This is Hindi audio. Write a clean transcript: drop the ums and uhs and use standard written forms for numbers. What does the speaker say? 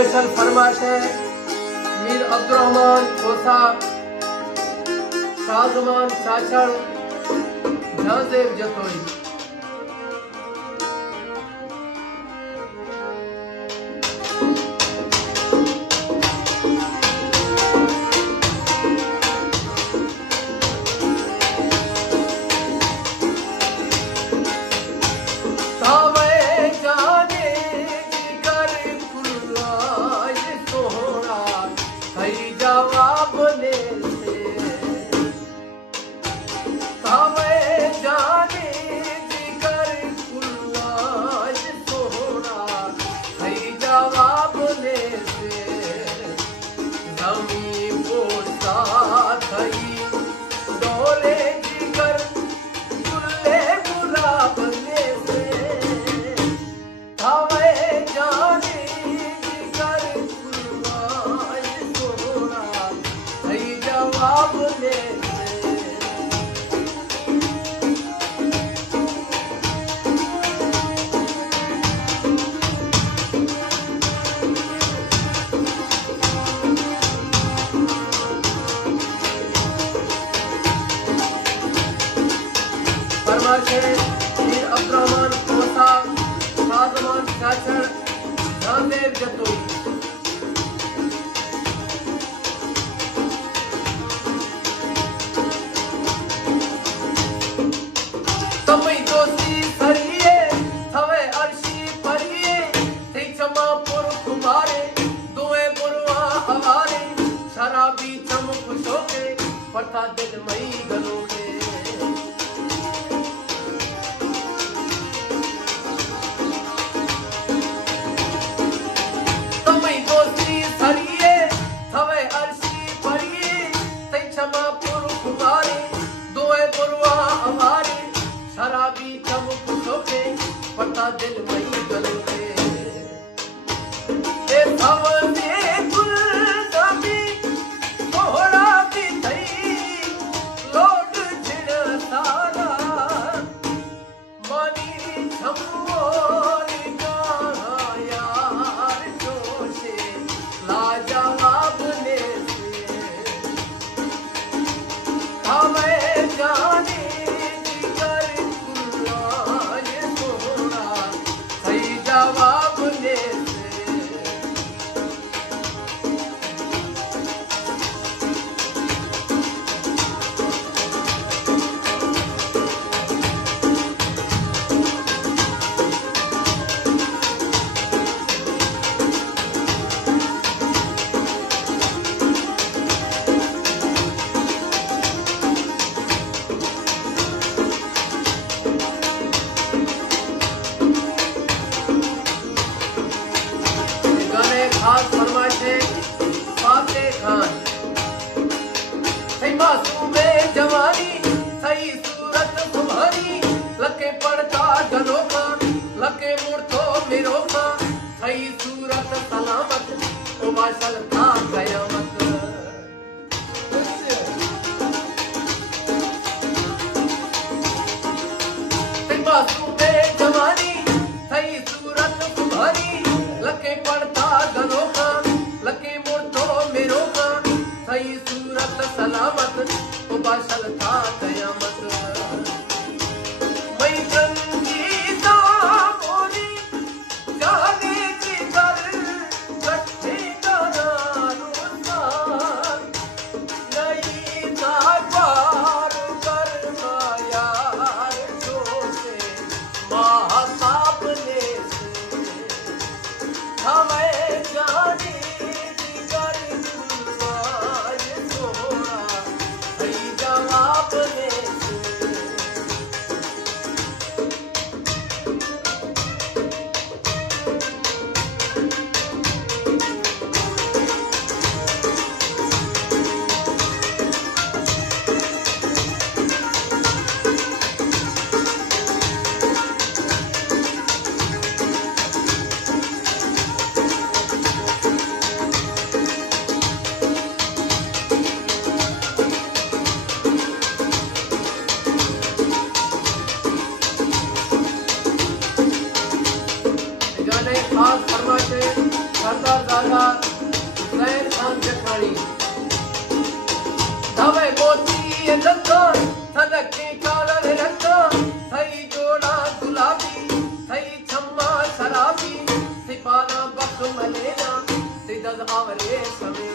स्पेशल फरमाइश है मीर अब्दुर्रहमान कोसा शाहजमान चाचड़ झांसेब जतोई। मीर अब्दुर्रहमान कोसा शाहजमान चाचड़ झांसेब जतोई। तमई दोस्ती सरिये थवे अर्शी परिये थई चमा पुर कुमारे दुए बुरवा हवारे शराबी चमक शोके पता दिल मई गलो के। पता दिल मई गलो के ए थवने गुलदामी तोड़ा भी थई लोड झिड़ तारा मानी छमोरी गाना यार जोशे लाजवाब ने से हमें जाने खास फरमाइश है फाते खान। मासूमे जवानी सही सूरत तुम्हारी लके पड़ता गलो का लके मुड़तो मेरो का सही सूरत सलामत ओ माशल था कयामत। मासूमे जवानी सही सूरत तुम्हारी लके पड़ता गलो का लके मुड़तो मेरो का सही सूरत सलामत तो बाशल था कयामत। मैं रंगीता मोरी जाने की कर कट्ठे गाना रोता नहीं था पार करना यार जोशे महाताप ने हमें जाने की कर सोना सही जवाब ताली धवे मोती लखन थलके कालर रखन थई जोड़ा गुलाबी थई छम्मा शराबी थई पाना बख मलेना थई दज आवरे सवे